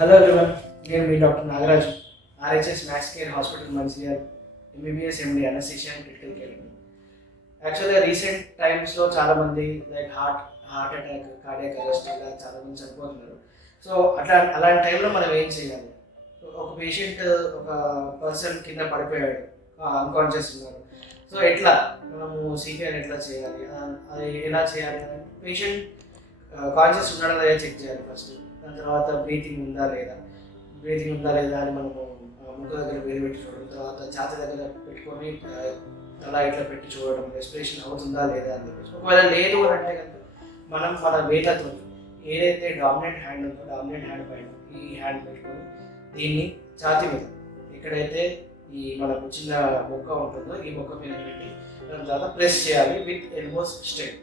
Hello everyone, నేను మీ doctor Nagaraju, RHS max care hospital Mancherial, MBBS MD anaesthesia critical care. యాక్చువల్గా recent టైమ్స్లో చాలామంది like heart attack, cardiac arrest ఇలా చాలామంది చనిపోతున్నారు. సో అలాంటి టైంలో మనం ఏం చేయాలి? ఒక పేషెంట్, ఒక పర్సన్ కింద పడిపోయాడు, అన్కాన్షియస్ ఉన్నారు. సో ఎట్లా మనము సిపిఆర్ ఎట్లా చేయాలి, అది ఎలా చేయాలి? పేషెంట్ కాన్షియస్ ఉన్నాడా లేదా చెక్ చేయాలి ఫస్ట్. దాని తర్వాత బ్రీతింగ్ ఉందా లేదా అని మనము ముక్కు దగ్గర వేలు పెట్టి చూడడం, తర్వాత ఛాతీ దగ్గర పెట్టుకొని తల ఇట్లా పెట్టి చూడడం, రెస్పిరేషన్ అవుతుందా లేదా అని చెప్పేసి. ఒకవేళ లేదు అని అంటే కనుక మనం మన వేళ్ళతో ఏదైతే డామినెంట్ హ్యాండ్ ఉందో డామినెంట్ హ్యాండ్ పైన ఈ హ్యాండ్ పెట్టుకొని దీన్ని ఛాతీ మీద ఎక్కడైతే ఈ మనకు చిన్న బొక్క ఉంటుందో ఈ బొక్క మీద పెట్టి దాని తర్వాత ప్రెస్ చేయాలి విత్ ఎల్బోస్ స్ట్రెయిట్.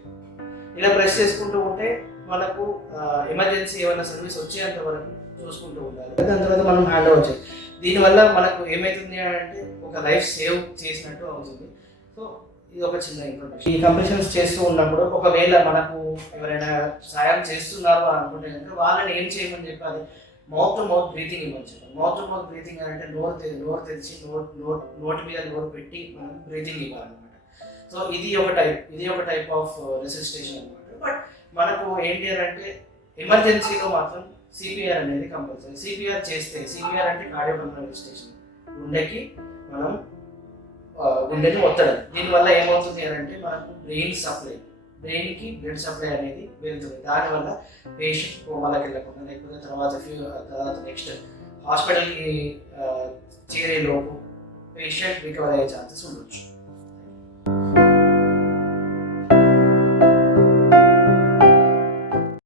ఇలా ప్రెస్ చేసుకుంటూ ఉంటే మనకు ఎమర్జెన్సీ ఏమైనా సర్వీస్ వచ్చేంత వరకు చూసుకుంటూ ఉండాలి. దాని తర్వాత మనం హ్యాండ్ ఓవర్ చేయాలి. దీనివల్ల మనకు ఏమవుతుంది అంటే ఒక లైఫ్ సేవ్ చేసినట్టు అవుతుంది. సో ఇది ఒక చిన్న ఇన్ఫర్మేషన్. ఈ కంప్రెషన్స్ చేస్తూ ఉన్నప్పుడు ఒకవేళ మనకు ఎవరైనా సాయం చేస్తున్నారు అనుకుంటే కనుక వాళ్ళని ఏం చేయమని చెప్పాలి? మౌత్ టు మౌత్ బ్రీతింగ్ ఇవ్వచ్చు. మౌత్ టు మౌత్ బ్రీతింగ్ అంటే నోరు తెరిచి నోటి మీద నోరు పెట్టి మనం బ్రీతింగ్ ఇవ్వాలన్నమాట. సో ఇది ఒక టైప్ ఆఫ్ రెసిస్టేషన్ అనమాట. బట్ మనకు ఏంటి అని అంటే ఎమర్జెన్సీలో మాత్రం సిపిఆర్ అనేది కంపల్సరీ. సిపిఆర్ అంటే కార్డియోపల్మనరీ రెసిస్టేషన్, గుండెకి మనం గుండెని ఒత్తడం. దీనివల్ల ఏమవుతుంది అని అంటే మనకు బ్రెయిన్కి బ్లడ్ సప్లై అనేది వెళ్తుంది. దానివల్ల పేషెంట్ కోమాలకు వెళ్ళకుండా లేకపోతే తర్వాత నెక్స్ట్ హాస్పిటల్కి చేరే లోపు పేషెంట్ రికవర్ అయ్యే ఛాన్సెస్ ఉండొచ్చు.